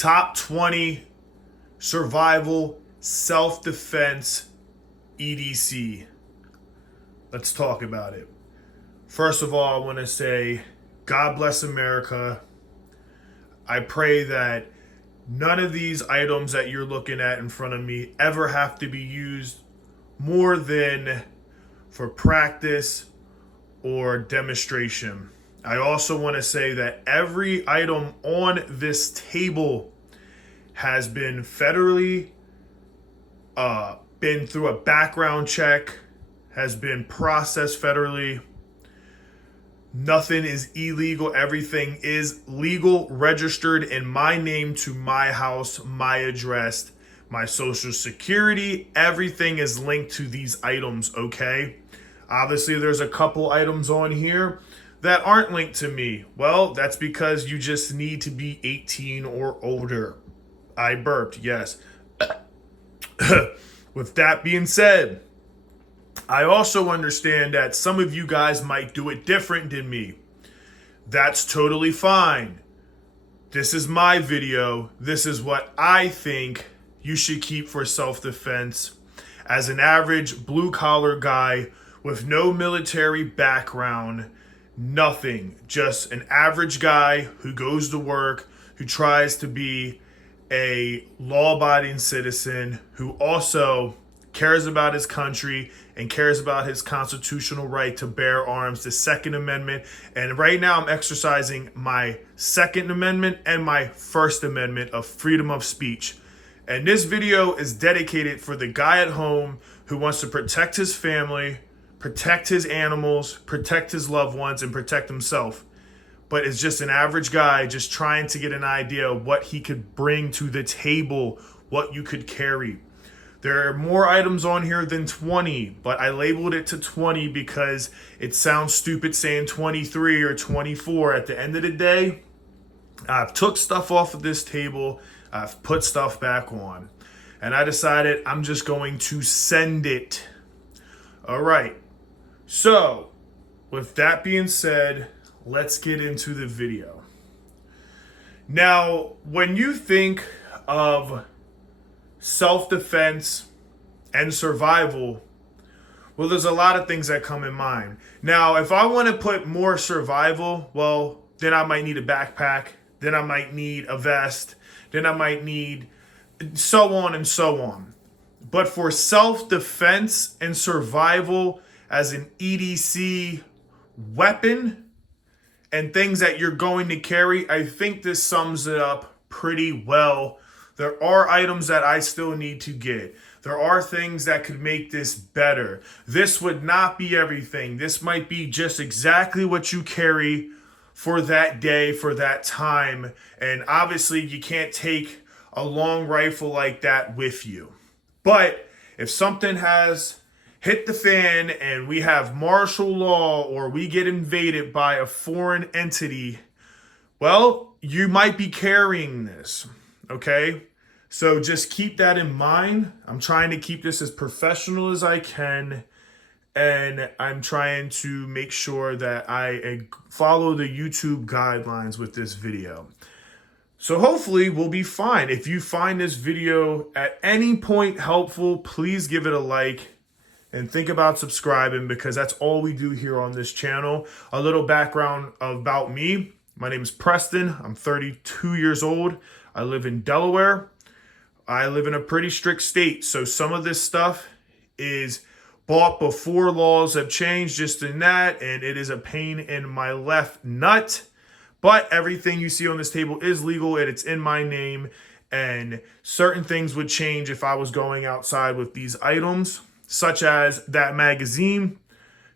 Top 20 survival self-defense EDC. Let's talk about it. First of all, I want to say God bless America. I pray that none of these items that you're looking at in front of me ever have to be used more than for practice or demonstration. I also want to say that every item on this table has been federally been through a background check, has been processed federally. Nothing is illegal. Everything is legal, registered in my name to my house, my address, my social security. Everything is linked to these items, okay? Obviously, there's a couple items on here that aren't linked to me. Well, that's because you just need to be 18 or older. I burped, yes. With that being said, I also understand that some of you guys might do it different than me. That's totally fine. This is my video. This is what I think you should keep for self-defense as an average blue-collar guy with no military background, nothing. Just an average guy who goes to work, who tries to be a law-abiding citizen, who also cares about his country and cares about his constitutional right to bear arms, the Second Amendment. And right now I'm exercising my Second Amendment and my First Amendment of freedom of speech. And this video is dedicated for the guy at home who wants to protect his family, protect his animals, protect his loved ones, and protect himself. But is just an average guy just trying to get an idea of what he could bring to the table, what you could carry. There are more items on here than 20, but I labeled it to 20 because it sounds stupid saying 23 or 24. At the end of the day, I've took stuff off of this table, I've put stuff back on, and I decided I'm just going to send it. All right, so with that being said, let's get into the video. Now, when you think of self-defense and survival, well, there's a lot of things that come in mind. Now, if I want to put more survival, well, then I might need a backpack, then I might need a vest, then I might need so on and so on. But for self-defense and survival as an EDC weapon and things that you're going to carry, I think this sums it up pretty well. There are items that I still need to get. There are things that could make this better. This would not be everything. This might be just exactly what you carry for that day, for that time. And obviously you can't take a long rifle like that with you. But if something has hit the fan and we have martial law or we get invaded by a foreign entity, well, you might be carrying this, okay? So just keep that in mind. I'm trying to keep this as professional as I can, and I'm trying to make sure that I follow the YouTube guidelines with this video. So hopefully we'll be fine. If you find this video at any point helpful, please give it a like and think about subscribing, because that's all we do here on this channel. A little background about me. My name is Preston. I'm 32 years old. I live in Delaware. I live in a pretty strict state, so some of this stuff is bought before laws have changed, just in that, and it is a pain in my left nut. But everything you see on this table is legal and it's in my name, and certain things would change if I was going outside with these items, such as that magazine.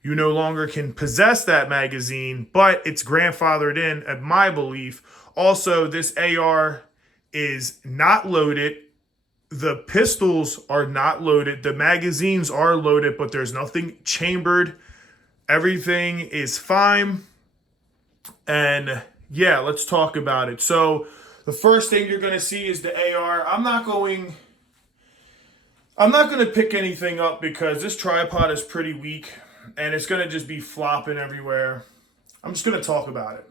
You no longer can possess that magazine, but it's grandfathered in at my belief. Also, this AR is not loaded. The pistols are not loaded. The magazines are loaded, but there's nothing chambered. Everything is fine. And yeah, let's talk about it. So the first thing you're going to see is the AR. I'm not going to pick anything up because this tripod is pretty weak and it's going to just be flopping everywhere. I'm just going to talk about it.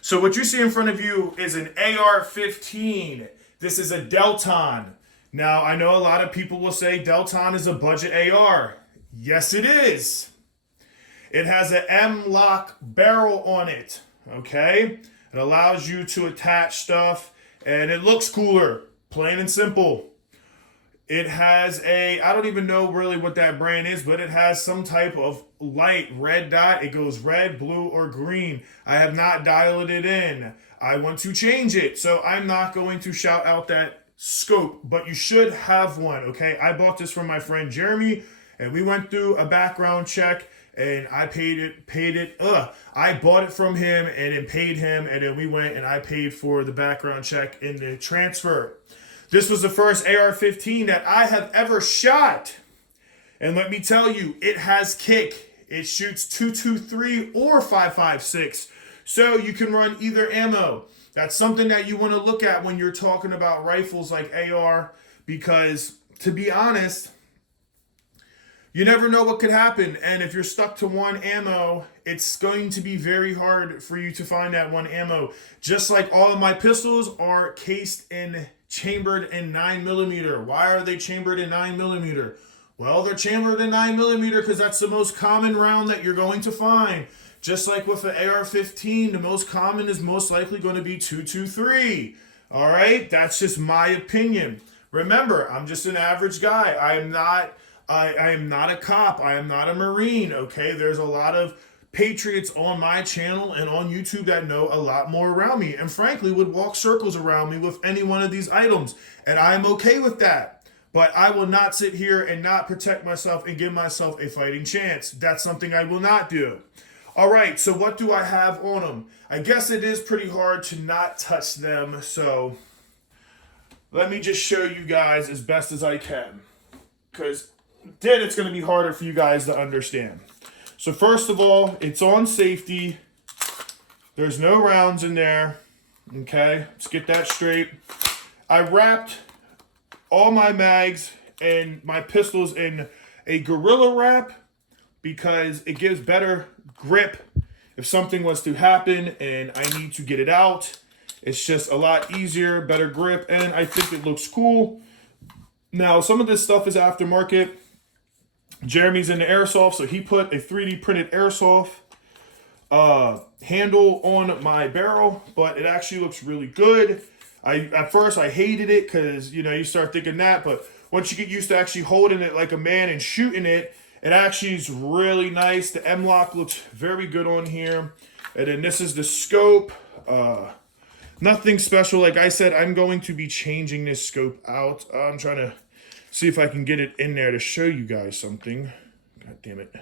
So what you see in front of you is an AR-15. This is a Delton. Now, I know a lot of people will say Delton is a budget AR. Yes, it is. It has an M-lock barrel on it, okay? It allows you to attach stuff, and it looks cooler, plain and simple. It has I don't even know really what that brand is, but it has some type of light red dot. It goes red, blue, or green. I have not dialed it in. I want to change it, so I'm not going to shout out that scope, but you should have one, okay? I bought this from my friend Jeremy, and we went through a background check, and I paid it. I bought it from him and then paid him, and then we went and I paid for the background check and the transfer. This was the first AR-15 that I have ever shot. And let me tell you, it has kick. It shoots 223 or 5.56. So you can run either ammo. That's something that you want to look at when you're talking about rifles like AR, because to be honest, you never know what could happen. And if you're stuck to one ammo, it's going to be very hard for you to find that one ammo. Just like all of my pistols are chambered in 9mm. Why are they chambered in 9mm? Well, they're chambered in 9mm because that's the most common round that you're going to find. Just like with an AR-15, the most common is most likely going to be 223. All right, that's just my opinion. Remember, I'm just an average guy. I am not a cop. I am not a Marine, okay? There's a lot of patriots on my channel and on YouTube that know a lot more around me and frankly would walk circles around me with any one of these items. And I'm okay with that. But I will not sit here and not protect myself and give myself a fighting chance. That's something I will not do. All right, so what do I have on them? I guess it is pretty hard to not touch them, so let me just show you guys as best as I can, because then it's going to be harder for you guys to understand. So first of all, it's on safety. There's no rounds in there. Okay, let's get that straight. I wrapped all my mags and my pistols in a Gorilla Wrap because it gives better grip if something was to happen and I need to get it out. It's just a lot easier, better grip, and I think it looks cool. Now, some of this stuff is aftermarket. Jeremy's in the airsoft, so he put a 3D printed airsoft handle on my barrel, but it actually looks really good. At first I hated it because, you start thinking that, but once you get used to actually holding it like a man and shooting it, it actually is really nice. The M-lock looks very good on here. And then this is the scope. Nothing special. Like I said, I'm going to be changing this scope out. I'm trying to see if I can get it in there to show you guys something. God damn it.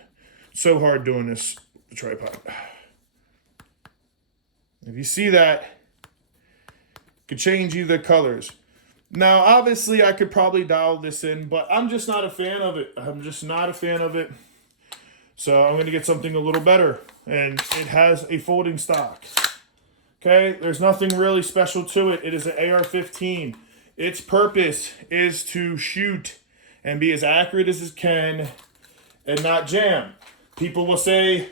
It's so hard doing this with the tripod. If you see that, you could change either colors. Now, obviously, I could probably dial this in, but I'm just not a fan of it. I'm just not a fan of it. So I'm going to get something a little better. And it has a folding stock. Okay, there's nothing really special to it. It is an AR-15. Its purpose is to shoot and be as accurate as it can and not jam. People will say,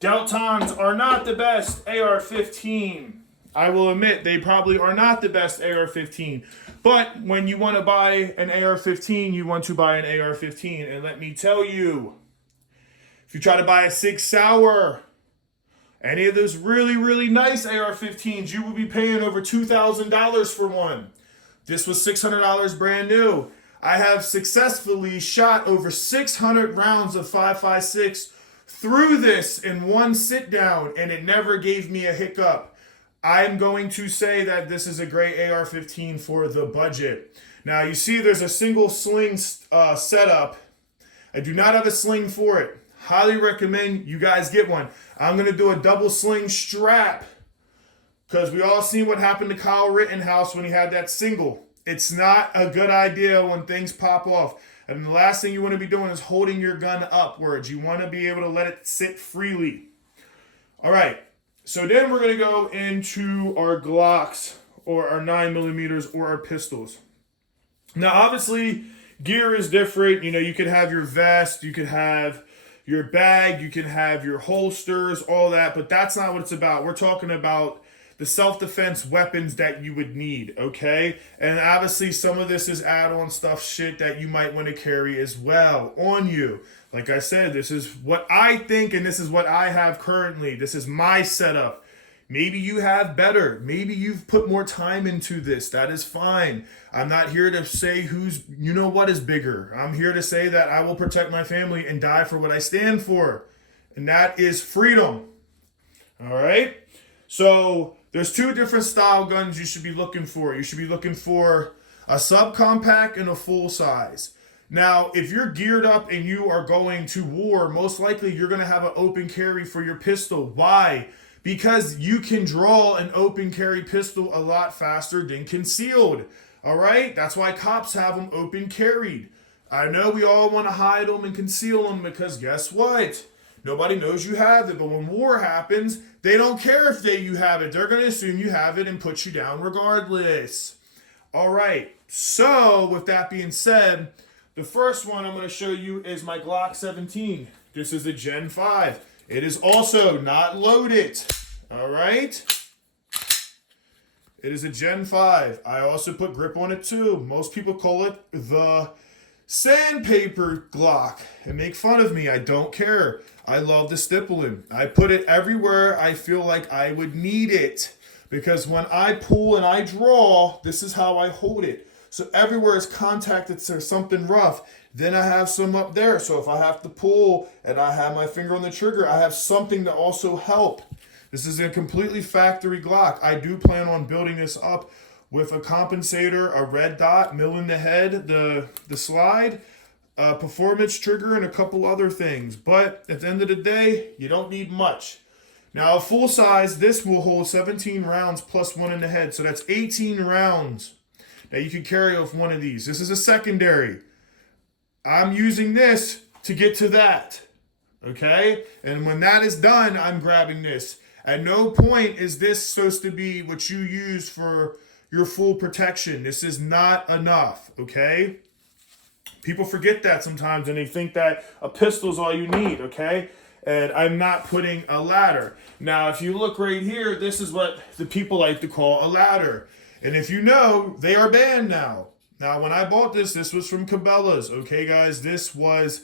Deltons are not the best AR-15. I will admit they probably are not the best AR-15. But when you want to buy an AR-15, you want to buy an AR-15. And let me tell you, if you try to buy a Sig Sauer, any of those really, really nice AR-15s, you will be paying over $2,000 for one. This was $600 brand new. I have successfully shot over 600 rounds of 5.56 through this in one sit down, and it never gave me a hiccup. I'm going to say that this is a great AR-15 for the budget. Now, you see there's a single sling setup. I do not have a sling for it. Highly recommend you guys get one. I'm going to do a double sling strap because we all seen what happened to Kyle Rittenhouse when he had that single. It's not a good idea when things pop off. And the last thing you want to be doing is holding your gun upwards. You want to be able to let it sit freely. All right. So then we're going to go into our Glocks or our 9mm or our pistols. Now, obviously, gear is different. You could have your vest, you could have your bag, you can have your holsters, all that, but that's not what it's about. We're talking about the self-defense weapons that you would need, okay? And obviously some of this is add-on stuff, shit that you might want to carry as well on you. Like I said, this is what I think and this is what I have currently. This is my setup. Maybe you have better. Maybe you've put more time into this. That is fine. I'm not here to say who's, you know what is bigger. I'm here to say that I will protect my family and die for what I stand for. And that is freedom. All right? So there's two different style guns you should be looking for. You should be looking for a subcompact and a full size. Now, if you're geared up and you are going to war, most likely you're going to have an open carry for your pistol. Why? Because you can draw an open carry pistol a lot faster than concealed. All right? That's why cops have them open carried. I know we all want to hide them and conceal them because guess what? Nobody knows you have it. But when war happens, they don't care if you have it. They're going to assume you have it and put you down regardless. All right. So with that being said, the first one I'm going to show you is my Glock 17. This is a Gen 5. It is also not loaded. All right. It is a Gen 5. I also put grip on it too. Most people call it the sandpaper Glock and make fun of me. I don't care. I love the stippling. I put it everywhere I feel like I would need it. Because when I pull and I draw, this is how I hold it. So everywhere it's contacted to something rough. Then I have some up there. So if I have to pull and I have my finger on the trigger, I have something to also help. This is a completely factory Glock. I do plan on building this up with a compensator, a red dot, mill in the head, the slide, performance trigger, and a couple other things. But at the end of the day, you don't need much. Now, full size, this will hold 17 rounds plus one in the head. So that's 18 rounds that you can carry off one of these. This is a secondary. I'm using this to get to that, okay? And when that is done, I'm grabbing this. At no point is this supposed to be what you use for your full protection. This is not enough, okay? People forget that sometimes and they think that a pistol is all you need, okay? And I'm not putting a ladder. Now, if you look right here, this is what the people like to call a ladder. And if you know, they are banned now. Now, when I bought this was from Cabela's. Okay, guys, this was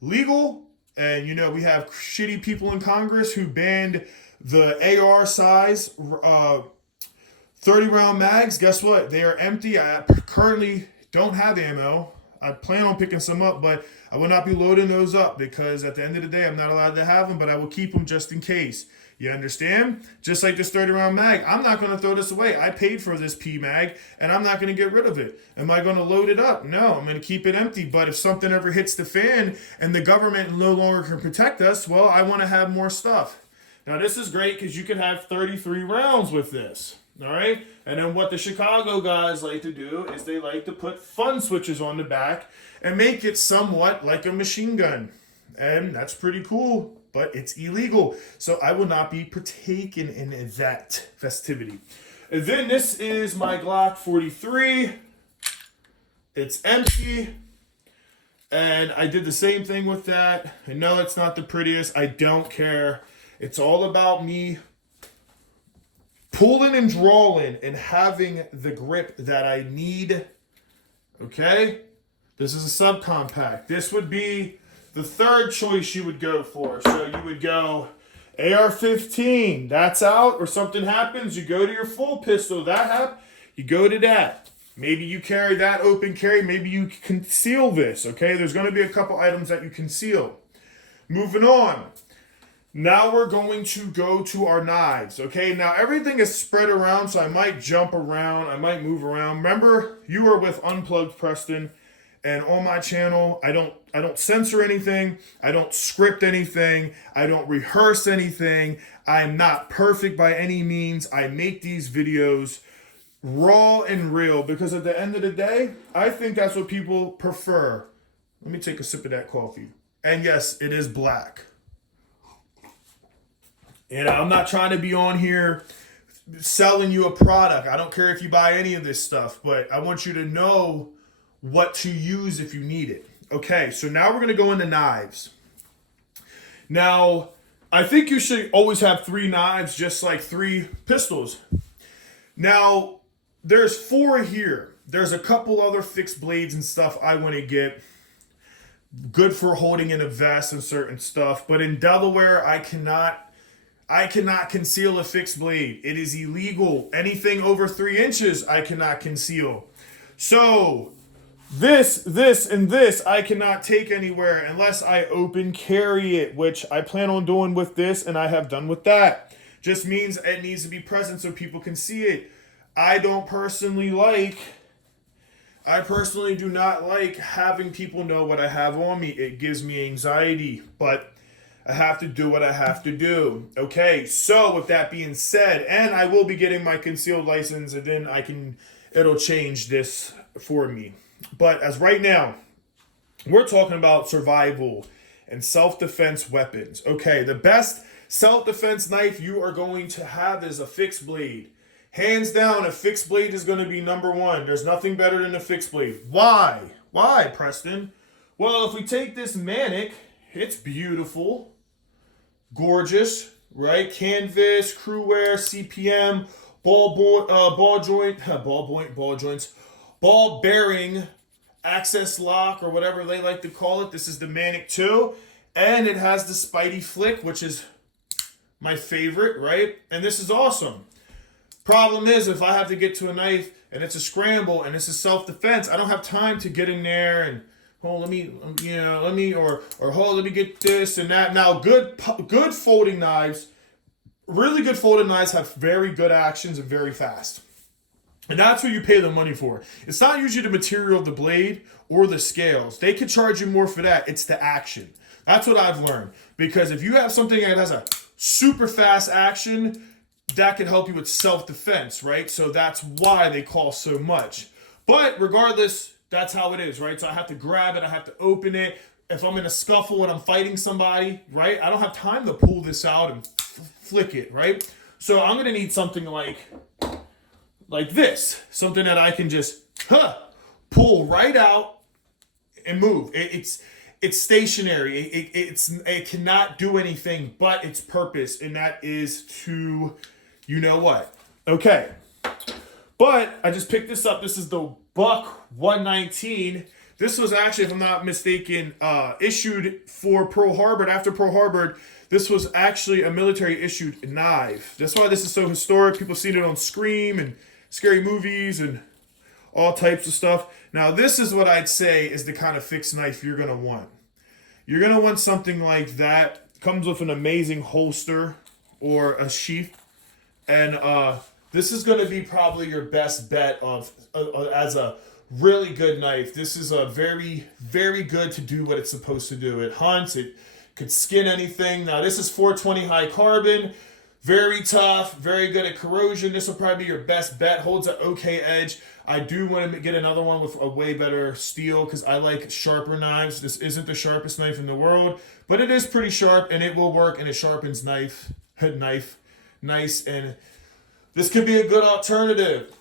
legal. And, you know, we have shitty people in Congress who banned the AR size 30-round mags. Guess what? They are empty. I currently don't have ammo. I plan on picking some up, but I will not be loading those up because at the end of the day, I'm not allowed to have them, but I will keep them just in case. You understand? Just like this 30-round mag, I'm not going to throw this away. I paid for this P mag, and I'm not going to get rid of it. Am I going to load it up? No, I'm going to keep it empty. But if something ever hits the fan and the government no longer can protect us, well, I want to have more stuff. Now, this is great because you can have 33 rounds with this. All right? And then what the Chicago guys like to do is they like to put fun switches on the back and make it somewhat like a machine gun. And that's pretty cool, but it's illegal. So I will not be partaking in that festivity. And then this is my Glock 43. It's empty. And I did the same thing with that. I know it's not the prettiest. I don't care. It's all about me pulling and drawing and having the grip that I need. Okay? This is a subcompact. This would be the third choice you would go for. So you would go AR-15. That's out or something happens. You go to your full pistol. That happens. You go to that. Maybe you carry that open carry. Maybe you conceal this. Okay? There's going to be a couple items that you conceal. Moving on. Now we're going to go to our knives, okay? Now everything is spread around, so I might jump around, I might move around. Remember, you are with Unplugged Preston, and on my channel, I don't censor anything, I don't script anything, I don't rehearse anything. I'm not perfect by any means. I make these videos raw and real because at the end of the day, I think that's what people prefer. Let me take a sip of that coffee. And yes, it is black. And I'm not trying to be on here selling you a product. I don't care if you buy any of this stuff, but I want you to know what to use if you need it. Okay, so now we're going to go into knives. Now, I think you should always have 3 knives, just like 3 pistols. Now, there's 4 here. There's a couple other fixed blades and stuff I want to get. Good for holding in a vest and certain stuff. But in Delaware, I cannot conceal a fixed blade. It is illegal. Anything over 3 inches, I cannot conceal. So, this, and this, I cannot take anywhere unless I open carry it, which I plan on doing with this, and I have done with that. Just means it needs to be present so people can see it. I personally do not like having people know what I have on me. It gives me anxiety, but I have to do what I have to do. Okay, so with that being said, and I will be getting my concealed license, and then it'll change this for me. But as right now, we're talking about survival and self-defense weapons. Okay, the best self-defense knife you are going to have is a fixed blade. Hands down, a fixed blade is going to be number 1. There's nothing better than a fixed blade. Why? Why, Preston? Well, if we take this Manic, it's beautiful, gorgeous, right? Canvas, crew wear, CPM, ball joints, ball bearing, access lock, or whatever they like to call it. This is the Manic 2, and it has the Spidey flick, which is my favorite, right? And this is awesome. Problem is, if I have to get to a knife and it's a scramble and it's a self-defense, I don't have time to get in there and let me get this and that. Now, good folding knives, really good folding knives have very good actions and very fast. And that's what you pay the money for. It's not usually the material of the blade or the scales. They could charge you more for that. It's the action. That's what I've learned. Because if you have something that has a super fast action, that can help you with self-defense, right? So that's why they cost so much. But regardless, that's how it is, right? So I have to grab it, I have to open it. If I'm in a scuffle and I'm fighting somebody, right? I don't have time to pull this out and flick it, right? So I'm gonna need something like this. Something that I can just pull right out and move. It's stationary. It cannot do anything but its purpose, and that is to, you know what? Okay. But I just picked this up. This is the Buck 119. This was actually, if I'm not mistaken, issued for Pearl Harbor. After Pearl Harbor, this was actually a military issued knife. That's why this is so historic. People seen it on Scream and scary movies and all types of stuff. Now, this is what I'd say is the kind of fixed knife you're going to want. You're going to want something like that. Comes with an amazing holster or a sheath. And this is going to be probably your best bet as a really good knife. This is a very, very good to do what it's supposed to do. It hunts. It could skin anything. Now, this is 420 high carbon. Very tough, very good at corrosion. This will probably be your best bet. Holds an okay edge. I do want to get another one with a way better steel because I like sharper knives. This isn't the sharpest knife in the world, but it is pretty sharp and it will work, and it sharpens nice. And this could be a good alternative.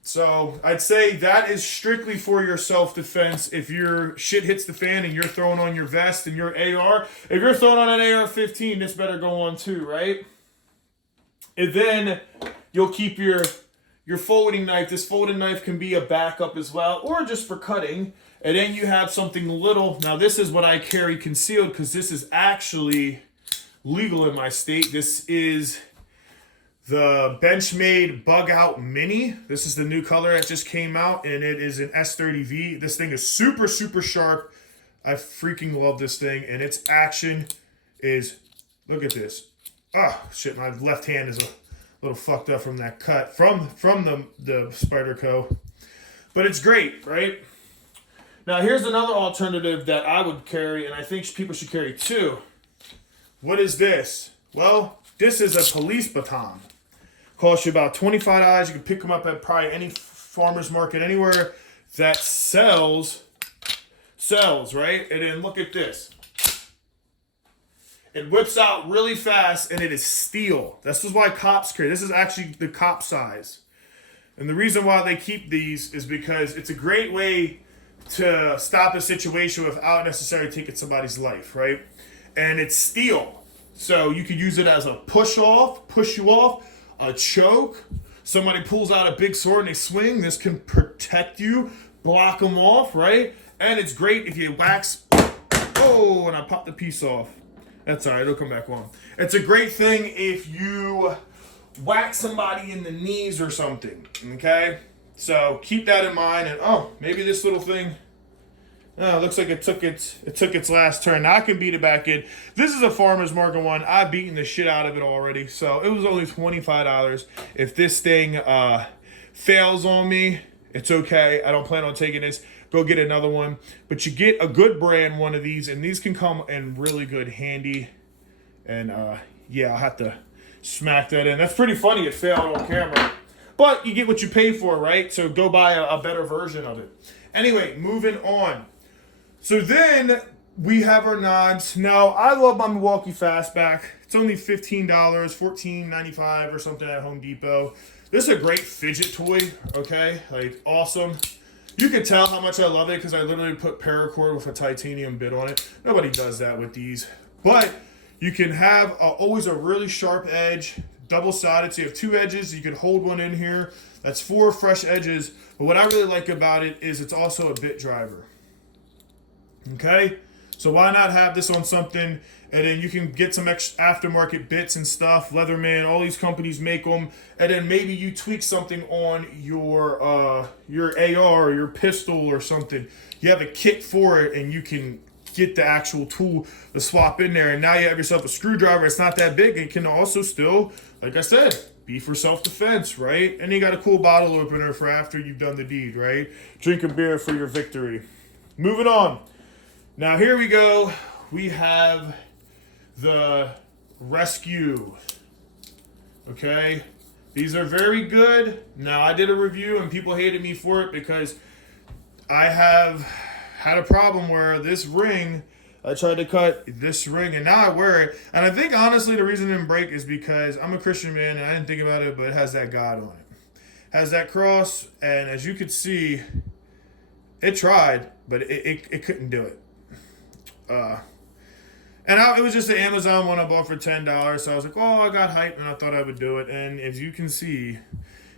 So I'd say that is strictly for your self-defense. If your shit hits the fan and you're throwing on your vest and your AR, if you're throwing on an AR-15, this better go on too, right? And then you'll keep your folding knife. This folding knife can be a backup as well, or just for cutting. And then you have something little. Now, this is what I carry concealed because this is actually legal in my state. This is the Benchmade Bug Out Mini. This is the new color that just came out, and it is an S30V. This thing is super, super sharp. I freaking love this thing, and its action is, look at this. Oh, shit, my left hand is a little fucked up from that cut from the Spyderco. But it's great, right? Now, here's another alternative that I would carry, and I think people should carry too. What is this? Well, this is a police baton. Costs you about $25. You can pick them up at probably any farmer's market anywhere that sells, right? And then look at this. It whips out really fast, and it is steel. This is why cops carry. This is actually the cop size. And the reason why they keep these is because it's a great way to stop a situation without necessarily taking somebody's life, right? And it's steel. So you could use it as a push you off, a choke. Somebody pulls out a big sword and they swing. This can protect you, block them off, right? And it's great if you wax. Oh, and I popped the piece off. That's all right. It'll come back on. It's a great thing if you whack somebody in the knees or something. Okay, so keep that in mind. And oh, maybe this little thing. Oh, looks like it took its last turn. Now I can beat it back in. This is a farmer's market one. I've beaten the shit out of it already. So it was only $25. If this thing fails on me, it's okay. I don't plan on taking this. Go get another one. But you get a good brand one of these, and these can come in really good handy. And yeah, I'll have to smack that in. That's pretty funny. It failed on camera. But you get what you pay for, right? So go buy a better version of it. Anyway, moving on. So then we have our knives. Now, I love my Milwaukee Fastback. It's only $15, $14.95 or something at Home Depot. This is a great fidget toy, okay? Like, awesome. You can tell how much I love it because I literally put paracord with a titanium bit on it. Nobody does that with these. But you can have always a really sharp edge, double-sided. So you have two edges. You can hold one in here. That's 4 fresh edges. But what I really like about it is it's also a bit driver. Okay? So why not have this on something, and then you can get some extra aftermarket bits and stuff. Leatherman, all these companies make them, and then maybe you tweak something on your AR or your pistol or something. You have a kit for it, and you can get the actual tool to swap in there, and now you have yourself a screwdriver. It's not that big. It can also still, like I said, be for self-defense, right? And you got a cool bottle opener for after you've done the deed, right? Drink a beer for your victory. Moving on. Now here we go. We have the Rescue. Okay? These are very good. Now I did a review and people hated me for it because I have had a problem where this ring, I tried to cut this ring and now I wear it. And I think honestly the reason it didn't break is because I'm a Christian man and I didn't think about it, but it has that God on it. Has that cross, and as you can see, it tried, but it couldn't do it. It was just an Amazon one I bought for $10, so I was like, oh, I got hyped and I thought I would do it. And as you can see,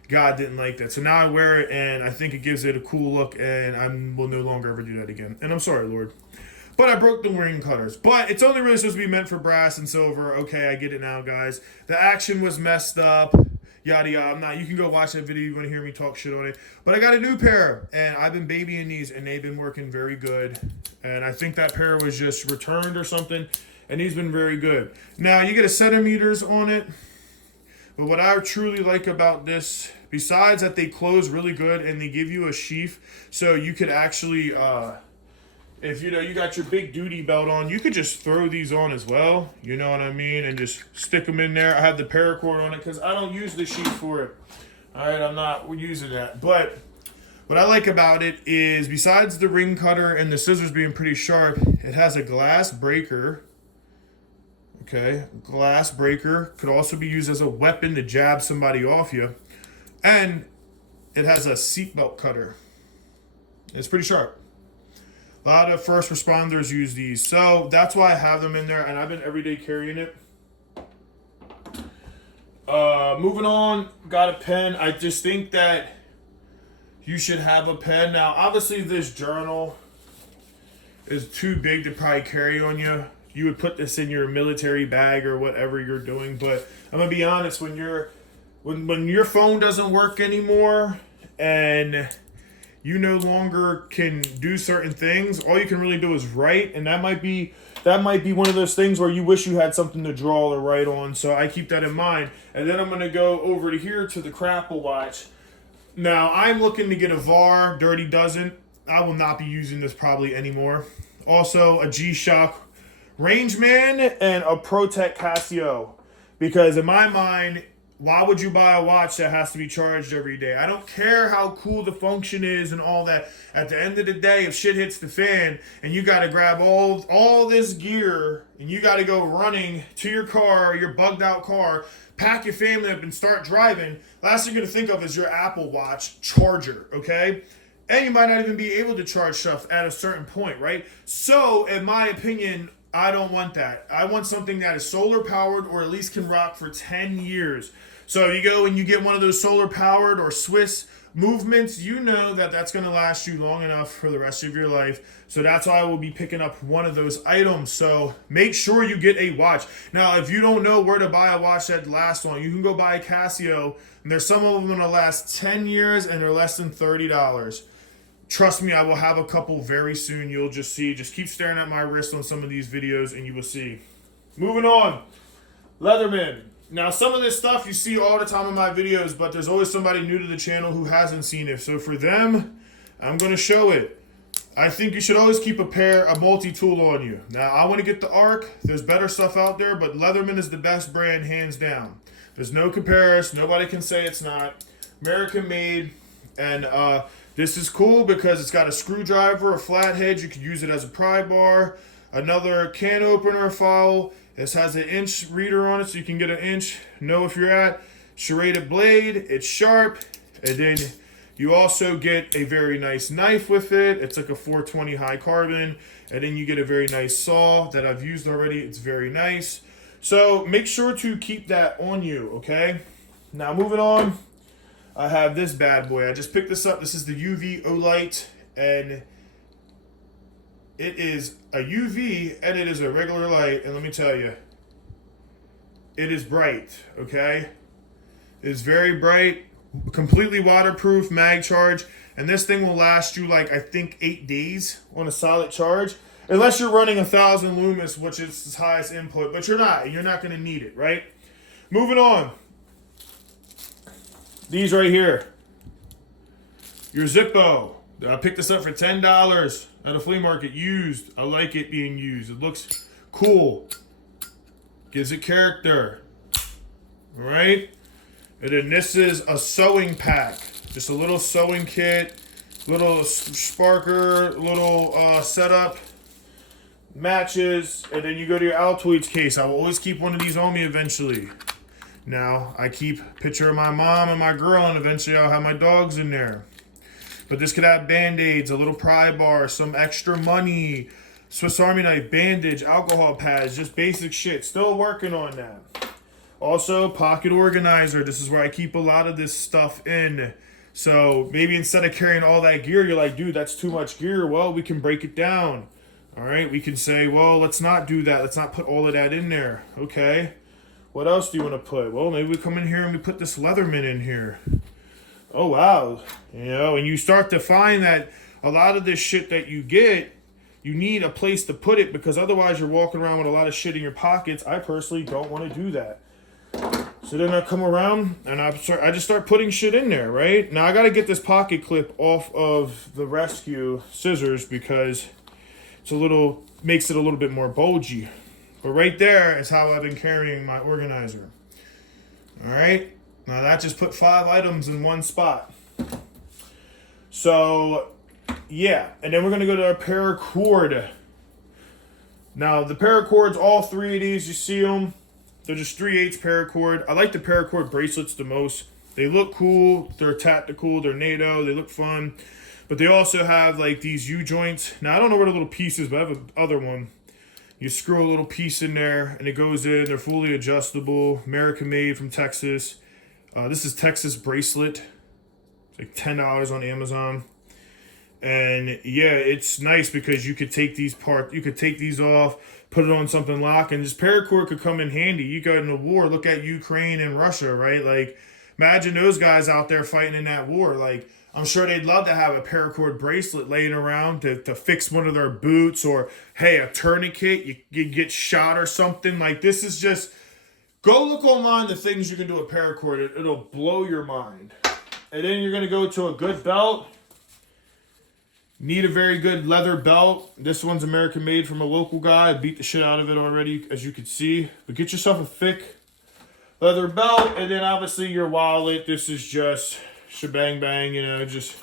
God didn't like that. So now I wear it and I think it gives it a cool look, and I will no longer ever do that again. And I'm sorry, Lord. But I broke the ring cutters. But it's only really supposed to be meant for brass and silver. Okay, I get it now, guys. The action was messed up. Yada yada. You can go watch that video if you want to hear me talk shit on it. But I got a new pair, and I've been babying these, and they've been working very good. And I think that pair was just returned or something, and these been very good. Now, you get a centimeters on it, but what I truly like about this, besides that they close really good and they give you a sheath, so you could actually, if you got your big duty belt on, you could just throw these on as well, you know what I mean, and just stick them in there. I have the paracord on it because I don't use the sheath for it. All right, I'm not using that. But what I like about it is, besides the ring cutter and the scissors being pretty sharp, it has a glass breaker. Okay, glass breaker could also be used as a weapon to jab somebody off you, and it has a seatbelt cutter. It's pretty sharp. A lot of first responders use these, so that's why I have them in there, and I've been everyday carrying it. Moving on, got a pen. I just think that you should have a pen. Now, obviously, this journal is too big to probably carry on you. You would put this in your military bag or whatever you're doing, but I'm gonna be honest, when your phone doesn't work anymore and you no longer can do certain things, all you can really do is write, and that might be one of those things where you wish you had something to draw or write on, so I keep that in mind. And then I'm going to go over to here to the Crapple watch. Now, I'm looking to get a VAR. Dirty doesn't. I will not be using this probably anymore. Also, a G-Shock Rangeman and a ProTech Casio, because in my mind, why would you buy a watch that has to be charged every day? I don't care how cool the function is and all that. At the end of the day, if shit hits the fan and you got to grab all this gear and you got to go running to your car, your bugged out car, pack your family up and start driving, last thing you're going to think of is your Apple Watch charger, okay? And you might not even be able to charge stuff at a certain point, right? So, in my opinion, I don't want that. I want something that is solar powered or at least can rock for 10 years. So you go and you get one of those solar powered or Swiss movements, you know that that's going to last you long enough for the rest of your life. So that's why I will be picking up one of those items. So make sure you get a watch. Now, if you don't know where to buy a watch that lasts long, you can go buy a Casio. And there's some of them going to last 10 years and they're less than $30. Trust me, I will have a couple very soon. You'll just see. Just keep staring at my wrist on some of these videos and you will see. Moving on. Leatherman. Now, some of this stuff you see all the time in my videos, but there's always somebody new to the channel who hasn't seen it. So for them, I'm going to show it. I think you should always keep a multi-tool on you. Now, I want to get the Arc. There's better stuff out there, but Leatherman is the best brand, hands down. There's no comparison. Nobody can say it's not. American made. And this is cool because it's got a screwdriver, a flathead. You could use it as a pry bar. Another can opener file. This has an inch reader on it, so you can get an inch, know if you're at. Serrated blade, it's sharp. And then you also get a very nice knife with it. It's like a 420 high carbon. And then you get a very nice saw that I've used already. It's very nice. So make sure to keep that on you, okay? Now moving on, I have this bad boy. I just picked this up. This is the UV Olight, and it is a UV and it is a regular light. And let me tell you, it is bright, okay? It is very bright, completely waterproof, mag charge. And this thing will last you like, I think 8 days on a solid charge. Unless you're running 1,000 lumens, which is its highest input, but you're not going to need it, right? Moving on. These right here. Your Zippo. I picked this up for $10 at a flea market, used. I like it being used. It looks cool. Gives it character. All right? And then this is a sewing pack. Just a little sewing kit, little sparker, little setup, matches, and then you go to your Altoids case. I will always keep one of these on me eventually. Now, I keep a picture of my mom and my girl, and eventually I'll have my dogs in there. But this could have Band-Aids, a little pry bar, some extra money, Swiss Army knife, bandage, alcohol pads, just basic shit. Still working on that. Also, pocket organizer. This is where I keep a lot of this stuff in. So maybe instead of carrying all that gear, you're like, dude, that's too much gear. Well, we can break it down. All right, we can say, well, let's not do that. Let's not put all of that in there. Okay. What else do you want to put? Well, maybe we come in here and we put this Leatherman in here. Oh, wow. You know, and you start to find that a lot of this shit that you get, you need a place to put it because otherwise you're walking around with a lot of shit in your pockets. I personally don't want to do that. So then I come around and I just start putting shit in there, right? Now I got to get this pocket clip off of the rescue scissors because it's makes it a little bit more bulgy. But right there is how I've been carrying my organizer. All right. Now that just put 5 items in one spot. So, yeah. And then we're going to go to our paracord. Now, the paracords, all 3 of these, you see them. They're just 3/8 paracord. I like the paracord bracelets the most. They look cool. They're tactical. They're NATO. They look fun. But they also have like these U-joints. Now, I don't know where the little piece is, but I have another one. You screw a little piece in there and it goes in. They're fully adjustable. American made from Texas. This is Texas bracelet. It's like $10 on Amazon. And yeah, it's nice because you could take these off, put it on something lock, and this paracord could come in handy. You got in a war, look at Ukraine and Russia, right? Like, imagine those guys out there fighting in that war. Like, I'm sure they'd love to have a paracord bracelet laying around to fix one of their boots, or, hey, a tourniquet, you get shot or something. Like, this is just, go look online the things you can do with paracord. It'll blow your mind. And then you're going to go to a good belt. Need a very good leather belt. This one's American made from a local guy. I beat the shit out of it already, as you can see. But get yourself a thick leather belt, and then obviously your wallet. This is just shebang bang, you know, just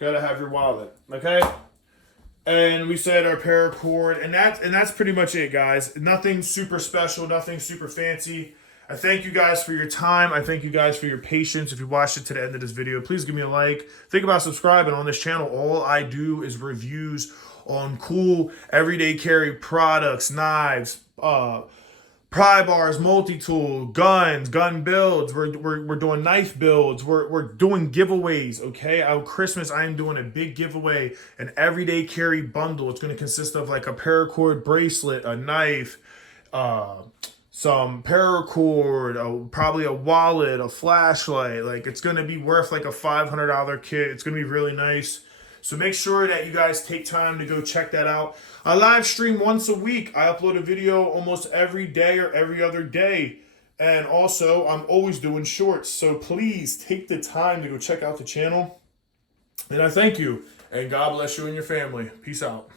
gotta have your wallet, okay? And we said our paracord, and that's pretty much it, guys. Nothing super special, nothing super fancy. I thank you guys for your time. I thank you guys for your patience. If you watched it to the end of this video, please give me a like. Think about subscribing on this channel. All I do is reviews on cool everyday carry products, knives, pry bars, multi-tool, guns, gun builds. We're doing knife builds. We're doing giveaways. Okay, on Christmas I am doing a big giveaway, an everyday carry bundle. It's going to consist of like a paracord bracelet, a knife, uh, some paracord, probably a wallet, a flashlight. Like it's going to be worth like a $500 kit. It's going to be really nice. So make sure that you guys take time to go check that out. I live stream once a week. I upload a video almost every day or every other day. And also, I'm always doing shorts. So please take the time to go check out the channel. And I thank you. And God bless you and your family. Peace out.